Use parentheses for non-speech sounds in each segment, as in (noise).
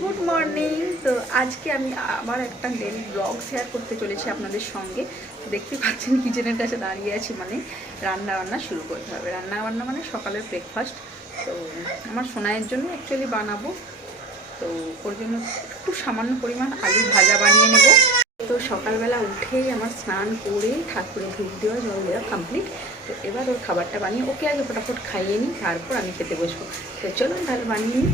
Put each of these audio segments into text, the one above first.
Good morning তো আজকে আমি আবার একটা ডেলি ব্লগ শেয়ার করতে চলেছি আপনাদের সঙ্গে। দেখতে পাচ্ছেন কিচেনের কাছে দাঁড়িয়ে আছি মানে রান্না বান্না শুরু করতে হবে। রান্না বান্না মানে সকালের ব্রেকফাস্ট তো আমার সোনাইয়ের জন্য অ্যাকচুয়ালি বানাবো। তো ওর জন্য একটু সামান্য পরিমাণ আলু ভাজা বানিয়ে নেব। তো সকালবেলা উঠেই আমার স্নান করে ঠাকুরে ধূপ দেওয়া জল দেওয়া কমপ্লিট তো এবার ওর খাবারটা বানিয়ে ওকে আগে ফটাফট খাইয়ে নিই, তারপর আমি খেতে বসবো। তো চলুন তাহলে বানিয়ে নিই।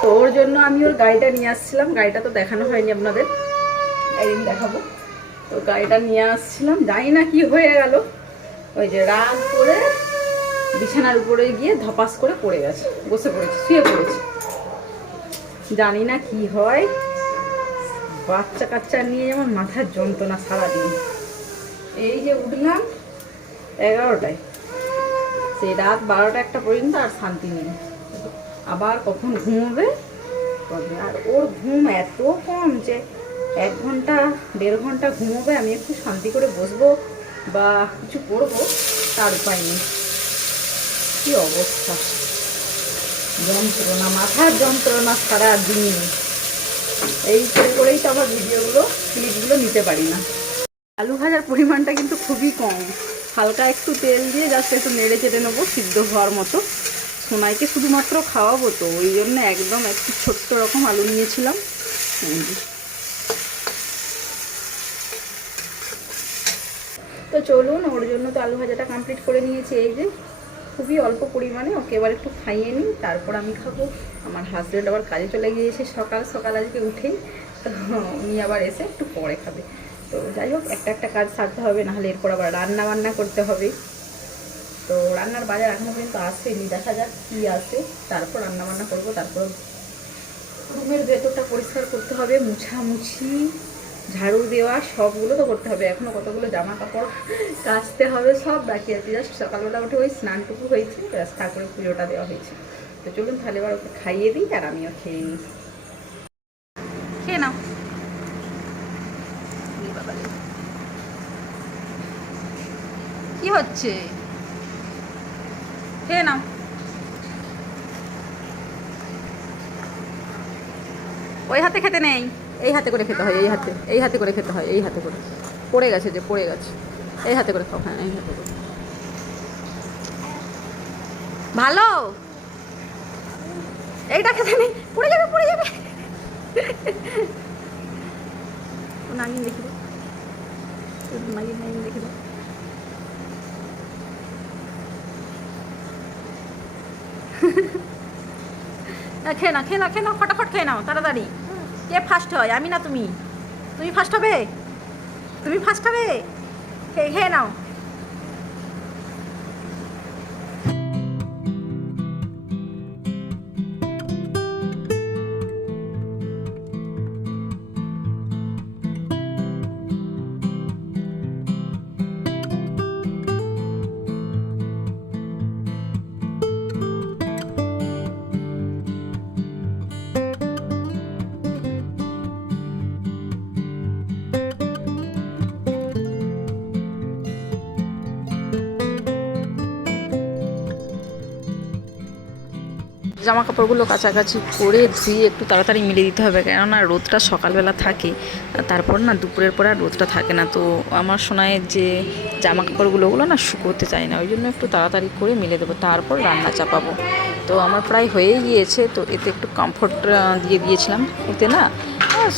তো ওর জন্য আমি ওর গাড়িটা নিয়ে আসছিলাম। গাড়িটা তো দেখানো হয়নি আপনাদের। একদিন দেখাবো। তো গাড়িটা নিয়ে আসছিলাম। জানি না কি হয়ে গেল। ওই যে রাগ করে বিছানার উপরে গিয়ে ধপাস করে পড়ে গেছে। বসে পড়েছে, শুয়ে পড়েছে। জানি না কি হয়। বাচ্চা কাচ্চা নিয়ে যেমন মাথার যন্ত্রণা সারাদিন। এই যে উঠলাম এগারোটায়। সেই রাত বারোটা একটা পর্যন্ত আর শান্তি নেই। আবার কখন ঘুমোবে? কবে? আর ওর ঘুম এত কম যে এক ঘণ্টা, দেড় ঘণ্টা ঘুমোবে, আমি একটু শান্তি করে বসবো বা কিছু করব, তার উপায় নেই। কী অবস্থা? যন্ত্রণা, মাথার যন্ত্রণা সারা দিন এই করেই তো আবার ভিডিওগুলো ক্লিপগুলো নিতে পারি না। আলু ভাজার পরিমাণটা কিন্তু খুবই কম। হালকা একটু তেল দিয়ে জাস্ট একটু নেড়ে চেড়ে নেব, সিদ্ধ হওয়ার মতো। সোনাইকে শুধুমাত্র খাওয়াবো তো, ওই জন্য একদম একটু ছোট্ট রকম আলু নিয়েছিলাম। তো চলুন, ওর জন্য তো আলু ভাজাটা কমপ্লিট করে নিয়েছি। এই যে, খুবই অল্প পরিমাণে ওকে এবার একটু খাইয়ে নিই, তারপর আমি খাব। আমার হাজব্যান্ড আবার কাজে চলে গিয়েছে সকাল সকাল আজকে উঠেই, তো উনি আবার এসে একটু পরে খাবে। তো যাই হোক, একটা একটা কাজ সারতে হবে, নাহলে এরপর আবার রান্না বান্না করতে হবে। তো রান্নার বাজার এখনও পর্যন্ত আসেনি, দেখা যাক কী আসে। তারপর রান্না বান্না করব, তারপর রুমের ভেতরটা পরিষ্কার করতে হবে, মুছামুছি, ঝাড়ু দেওয়া, সবগুলো তো করতে হবে। এখনও কতগুলো জামা কাপড় কাচতে হবে, সব বাকি আছে। জাস্ট সকালবেলা উঠে ওই স্নানটুকু হয়েছে, ব্যাস ঠাকুরের পুজোটা দেওয়া হয়েছে। তো চলুন তাহলে এবার ওকে খাইয়ে দিই, আর আমিও খেয়ে নিই খেয়ে নাও এই বাবা রে। কি হচ্ছে খেয়ে নাও। ওই হাতে খেতে নেই। এই হাতে করে খেতে হয়, এই হাতে এই হাতে করে খেতে হয়, এই হাতে করে। পড়ে গেছে যে, পড়ে গেছে। এই হাতে করে খাও হ্যাঁ এই হাতে করে। ভালো? এইটা খেতে নেই। পড়ে যাবে পড়ে যাবে। নাগিন দেখি দাও নাগিন নাগিন দেখি দাও খেয়ে না খেয়ে না খেয়ে নাও, ফটাফট খেয়ে নাও, তাড়াতাড়ি। কে ফার্স্ট হয়? আমি না তুমি? তুমি ফার্স্ট হবে? তুমি ফার্স্ট হবে? খেয়ে খেয়ে নাও। জামা কাপড়গুলো কাছাকাছি করে ধুয়ে একটু তাড়াতাড়ি মিলে দিতে হবে, কেননা রোদটা সকালবেলা থাকে, তারপর না দুপুরের পর আর রোদটা থাকে না। তো আমার সোনায় যে জামা কাপড়গুলো ওগুলো না শুকোতে চায় না, ওই জন্য একটু তাড়াতাড়ি করে মিলে দেবো, তারপর রান্না চাপাবো। তো আমার প্রায় হয়েই গিয়েছে, তো এতে একটু কমফোর্ট দিয়ে দিয়েছিলাম। ওতে না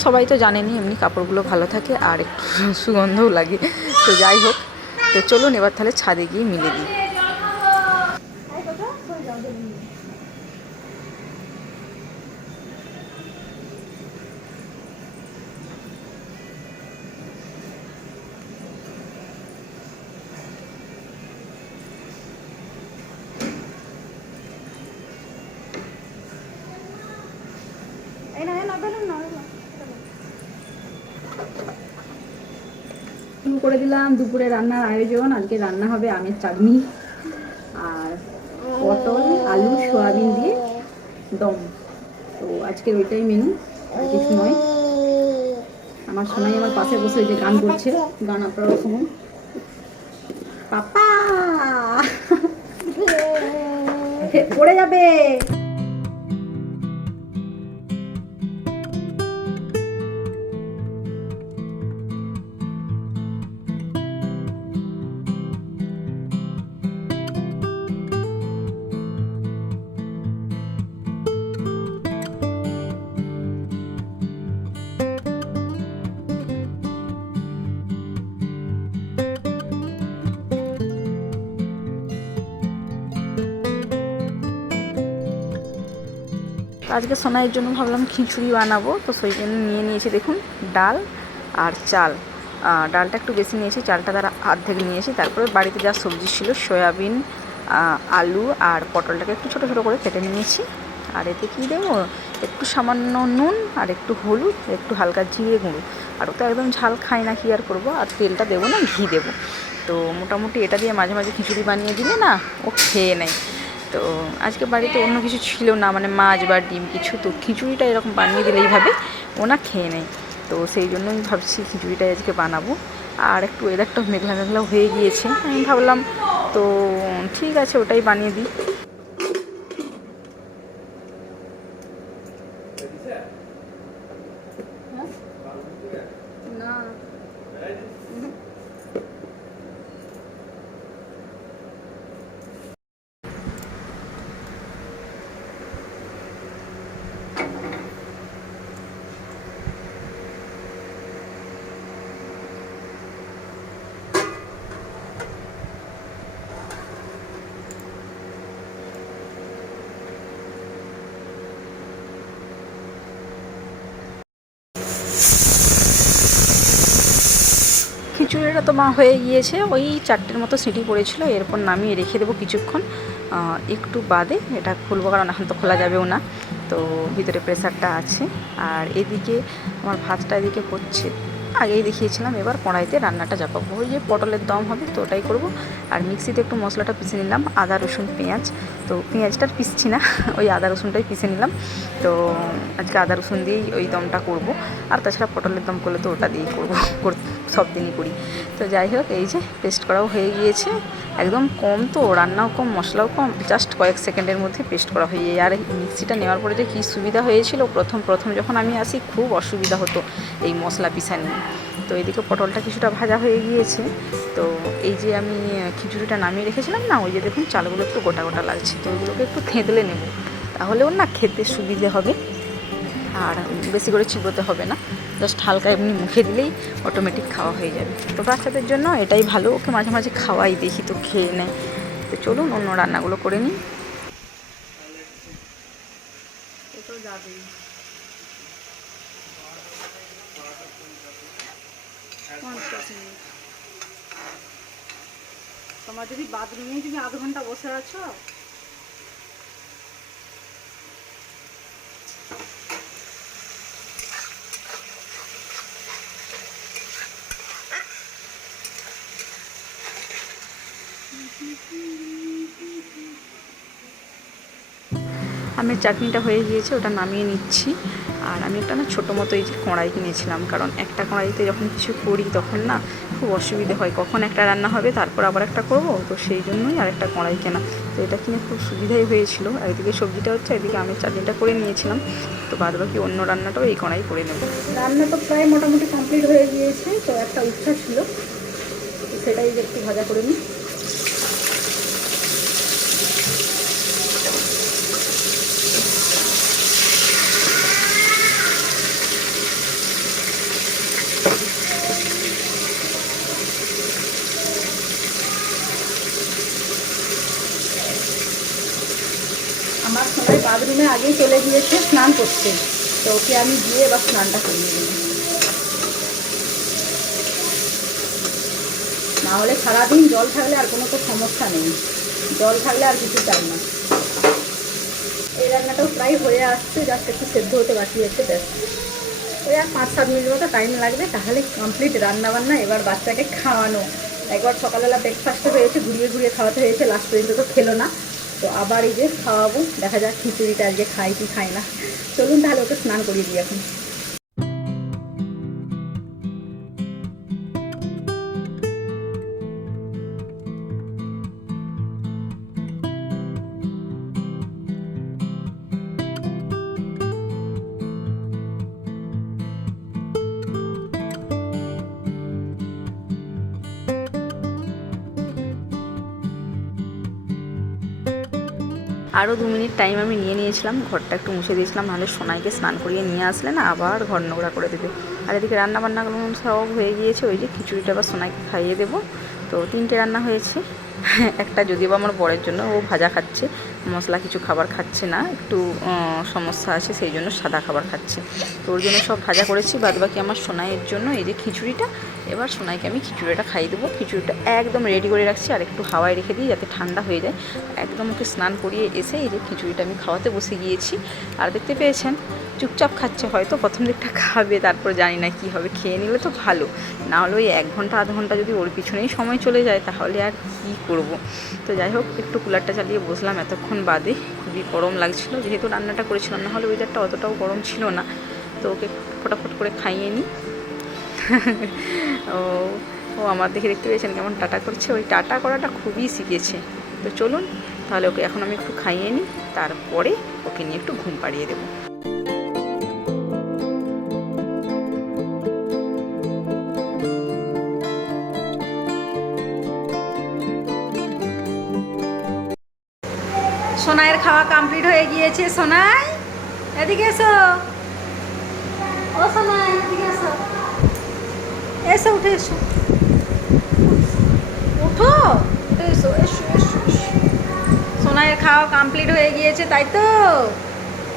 সবাই তো জানেনি এমনি কাপড়গুলো ভালো থাকে আর একটু (laughs) সুগন্ধও লাগে। তো যাই হোক, তো চলুন এবার তাহলে ছাদে গিয়ে মিলে দিই এই না এই না বেলুন না বেলুন না। শুরু করে দিলাম দুপুরে রান্নার আয়োজন। আজকে রান্না হবে আমের চাটনি আর পটল আলু সয়াবিন দিয়ে দম। তো আজকের ওইটাই মেনু আর কিছু নয় আমার সোনাই আমার পাশে বসে যে গান করছে গান আপনারা শুনুন। পাপা! (laughs) পড়ে যাবে! আজকে সোনাইয়ের জন্য ভাবলাম খিচুড়ি বানাবো, তো সেই জন্য নিয়ে নিয়েছি দেখুন ডাল আর চাল। ডালটা একটু বেশি নিয়েছি, চালটা তারা অর্ধেক নিয়েছি, তারপরে বাড়িতে যা সবজি ছিল, সয়াবিন আলু আর পটলটাকে একটু ছোটো ছোটো করে কেটে নিয়েছি। আর এতে কী দেবো? একটু সামান্য নুন আর একটু হলুদ, একটু হালকা জিরে গুঁড়ো। আর তো একদম ঝাল খাই না কি আর করব? আর তেলটা দেবো না, ঘি দেবো। তো মোটামুটি এটা দিয়ে মাঝে মাঝে খিচুড়ি বানিয়ে দিলে না ও খেয়ে নেয়। তো আজকে বাড়িতে অন্য কিছু ছিল না মানে মাছ বা ডিম কিছু, তো খিচুড়িটা এরকম বানিয়ে দিলে এইভাবে ওনা খেয়ে নেয়। তো সেই জন্যই ভাবছি খিচুড়িটাই আজকে বানাবো। আর একটু ওয়েদারটা মেঘলা মেঘলা হয়ে গিয়েছে। আমি ভাবলাম, তো ঠিক আছে, ওটাই বানিয়ে দিই না খিচুড়িটা তো মা হয়ে গিয়েছে, ওই চারটের মতো সিটি পড়েছিল, এরপর নামিয়ে রেখে দেবো কিছুক্ষণ। একটু বাদে এটা খুলবো, কারণ এখন তো খোলা যাবেও না, তো ভিতরে প্রেসারটা আছে। আর এদিকে আমার ভাতটা এদিকে হচ্ছে, আগেই দেখিয়েছিলাম, এবার কড়াইতে রান্নাটা চাপাবো। ওই যে পটলের দম হবে তো ওটাই করব। আর মিক্সিতে একটু মশলাটা পিষে নিলাম, আদা, রসুন, পেঁয়াজ। তো পেঁয়াজটা পিসছি না, ওই আদা, রসুনটাই পিষে নিলাম। তো আজকে আদা, রসুন দিয়েই ওই দমটা করব। আর তাছাড়া পটলের দম করলে তো ওটা দিয়েই করব কর- সব দিনই করি। তো যাই হোক, এই যে পেস্ট করাও হয়ে গিয়েছে। একদম কম তো, রান্নাও কম, মশলাও কম জাস্ট কয়েক সেকেন্ডের মধ্যে পেস্ট করা হয়ে যায় আর মিক্সিটা নেওয়ার পরে যে কী সুবিধা হয়েছিল, প্রথম প্রথম যখন আমি আসি, খুব অসুবিধা হতো এই মশলা পিসা নিয়ে। তো এদিকে পটলটা কিছুটা ভাজা হয়ে গিয়েছে। তো এই যে আমি খিচুড়িটা নামিয়ে রেখেছিলাম না, ওই যে দেখুন, চালগুলো একটু গোটা গোটা লাগছে। তো ওইগুলোকে একটু থেঁতলে নেব। তাহলে ওর না খেতে সুবিধে হবে। আর বেশি করে চিবোতে হবে না। জাস্ট হালকা এমনি মুখে দিলেই অটোমেটিক খাওয়া হয়ে যাবে। তো বাচ্চাদের জন্য এটাই ভালো, ওকে মাঝে মাঝে খাওয়াই দেখি তো খেয়ে নেয়। তো চলুন অন্য রান্নাগুলো করে নিই। তোমার যদি বাথরুমে তুমি আধ ঘণ্টা বসে আছো? আমের চাটনিটা হয়ে গিয়েছে, ওটা নামিয়ে নিচ্ছি। আর আমি একটা না ছোটো মতো এই যে কড়াই কিনেছিলাম, কারণ একটা কড়াইতে যখন কিছু করি তখন না খুব অসুবিধে হয়, কখন একটা রান্না হবে, তারপর আবার একটা করব, তো সেই জন্যই আর একটা কড়াই কেনা। তো এটা কিনে খুব সুবিধাই হয়েছিল। একদিকে সবজিটা হচ্ছে একদিকে আমের চাটনিটা করে নিয়েছিলাম। তো বাদ বাকি অন্য রান্নাটাও এই কড়াই করে নেব। রান্না তো প্রায় মোটামুটি কমপ্লিট হয়ে গিয়েছে, তো একটা উচ্ছা ছিল। সেটাই একটু ভাজা করে নিই। বাথরুমে আগেই চলে গিয়েছে, স্নান করতে তো ওকে আমি গিয়ে এবার স্নানটা করিয়ে না হলে সারাদিন জল থাকলে আর কোনো তো সমস্যা নেই। জল থাকলে আর কিছু চাই না। এই এই রান্নাটাও প্রায় হয়ে আসছে, জাস্ট একটু সেদ্ধ হতে বাকি আছে, ব্যাস। ওই আর পাঁচ, সাত মিনিট মতো টাইম লাগবে, তাহলে কমপ্লিট রান্নাবান্না, এবার বাচ্চাকে খাওয়ানো। একবার সকালবেলা ব্রেকফাস্টে হয়েছে, ঘুরিয়ে ঘুরিয়ে খাওয়াতে হয়েছে লাস্ট পর্যন্ত তো খেলো না। তো আবার এই যে খাওয়াবো, দেখা যাক খিচুড়িটা আজকে খাই কি খাই না। চলুন তাহলে ওকে স্নান করিয়ে দিই এখন। আরও দু মিনিট টাইম আমি নিয়ে নিয়েছিলাম, ঘরটা একটু মুছে দিয়েছিলাম, নাহলে সোনাইকে স্নান করিয়ে নিয়ে আসলে না আবার ঘর নোংরা করে দেবে। আর এদিকে রান্না বান্নাগুলো সব হয়ে গিয়েছে, ওই যে খিচুড়িটা আবার সোনাইকে খাইয়ে দেবো। তো তিনটে রান্না হয়েছে, (laughs) একটা যদিও আমার বরের জন্য, ও ভাজা খাচ্ছে। মশলা কিছু খাবার খাচ্ছে না, একটু সমস্যা আছে, সেই জন্য সাদা খাবার খাচ্ছে। তো ওর জন্য সব ভাজা করেছি বাদ বাকি আমার সোনাইয়ের জন্য, এই যে খিচুড়িটা, এবার সোনাইকে আমি খিচুড়িটা খাইয়ে দেবো। খিচুড়িটা একদম রেডি করে রাখছি, আর একটু হাওয়ায় রেখে দিই যাতে ঠান্ডা হয়ে যায়। একদম ওকে স্নান করিয়ে এসে এই যে খিচুড়িটা আমি খাওয়াতে বসে গিয়েছি। আর দেখতে পেয়েছেন, চুপচাপ খাচ্ছে হয়তো, প্রথম দিকটা খাবে, তারপর জানি না কি হবে, খেয়ে নিলে তো ভালো। না হলে ওই এক ঘণ্টা, আধ ঘণ্টা যদি ওর পিছনেই সময় চলে যায়, তাহলে আর কী করব? তো যাই হোক, একটু কুলারটা চালিয়ে বসলাম এতক্ষণ। বাদে খুবই গরম লাগছিল। যেহেতু রান্নাটা করেছিলাম, নাহলে ওয়েদারটা অতটাও গরম ছিল না। তো ওকে ফটাফট করে খাইয়ে নিই ও ও আমার দেখে দেখতে পেয়েছেন কেমন টাটা করছে। ওই টাটা করাটা খুবই শিখেছে। তো চলুন, তাহলে ওকে এখন আমি একটু খাইয়ে নিই তারপরে ওকে নিয়ে একটু ঘুম পাড়িয়ে দেবো। সোনাইয়ের খাওয়া কমপ্লিট হয়ে গিয়েছে। সোনাই এদিকে এসো। ও সোনাই এদিকে এসো। এসো উঠে এসো। উঠো উঠে এসো এসো এসো। সোনাইয়ের খাওয়া কমপ্লিট হয়ে গিয়েছে তাই তো?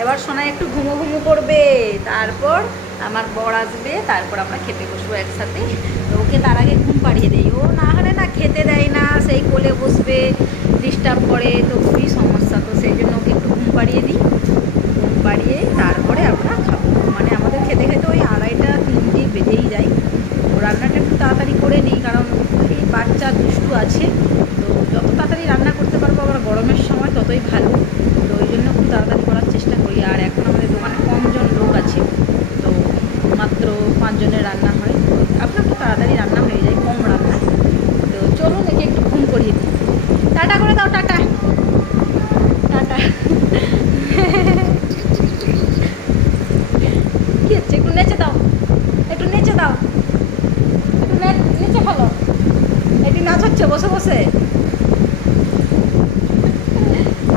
এবার সোনাই একটু ঘুমো ঘুমো করবে তারপর আমার বর আসবে তারপর আমরা খেতে বসবো একসাথে। ওকে তার আগে ঘুম পাড়িয়ে দেই। ও না হলে না খেতে দেয় না সেই কোলে বসবে ডিস্টার্ব করে তো খুবই সমস্যা। সেই জন্য ওকে একটু ঘুম পাড়িয়ে দিই। ঘুম পাড়িয়ে তারপরে আমরা খাব। মানে আমাদের খেতে খেতে ওই আড়াইটা, তিনটে বেজেই যায়। রান্নাটা একটু তাড়াতাড়ি করে নিই, কারণ এই বাচ্চা দুষ্টু আছে। তো যত তাড়াতাড়ি রান্না করতে পারব আবার গরমের সময় ততই ভালো তো ওই জন্য খুব তাড়াতাড়ি করার চেষ্টা করি আর এখন আমাদের দোকানে কমজন লোক আছে তো মাত্র পাঁচজনের রান্না হয় তো আপনার একটু তাড়াতাড়ি রান্না হয়ে যায় কম রান্না তো চলুন একে একটু ঘুম করিয়ে দিই টাটা করে দাও টাটা টাটা কি হচ্ছে একটু নেচে দাও একটু নেচে দাও একটু নে- ভালো। একটু নাচ হচ্ছে বসে বসে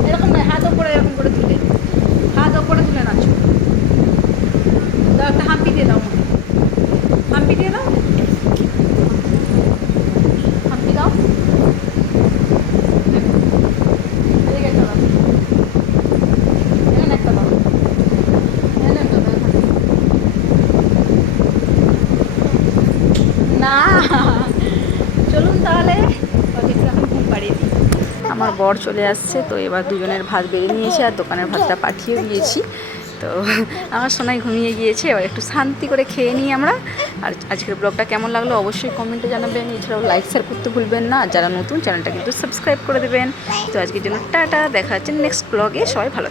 এরকম নয় হাত ওপরে এরকম করে তুলে হাত ওপরে তুলে নাচো দাও একটা হাম্পি দিয়ে দাও আমাকে হাম্পি দিয়ে দাও হাম্পি দাও এদিকে একটা দাও এখানে একটা দাও এখানে একটা দাও এখানে। না চলুন তাহলে ওকে একটু এখন ঘুম পাড়িয়ে দিই আমার বর চলে আসছে, তো এবার দুজনের ভাত বেড়ে নিয়েছে আর দোকানের ভাতটা পাঠিয়ে দিয়েছি। তো আমার সোনাই ঘুমিয়ে গিয়েছে, এবার একটু শান্তি করে খেয়ে নিই আমরা। আর আজকের ব্লগটা কেমন লাগল অবশ্যই কমেন্টে জানাবেন। এছাড়াও লাইক শেয়ার করতে ভুলবেন না। আর যারা নতুন চ্যানেলটা কিন্তু সাবস্ক্রাইব করে দেবেন। তো আজকের জন্য টাটা, দেখা হচ্ছে নেক্সট ব্লগে সবাই ভালো।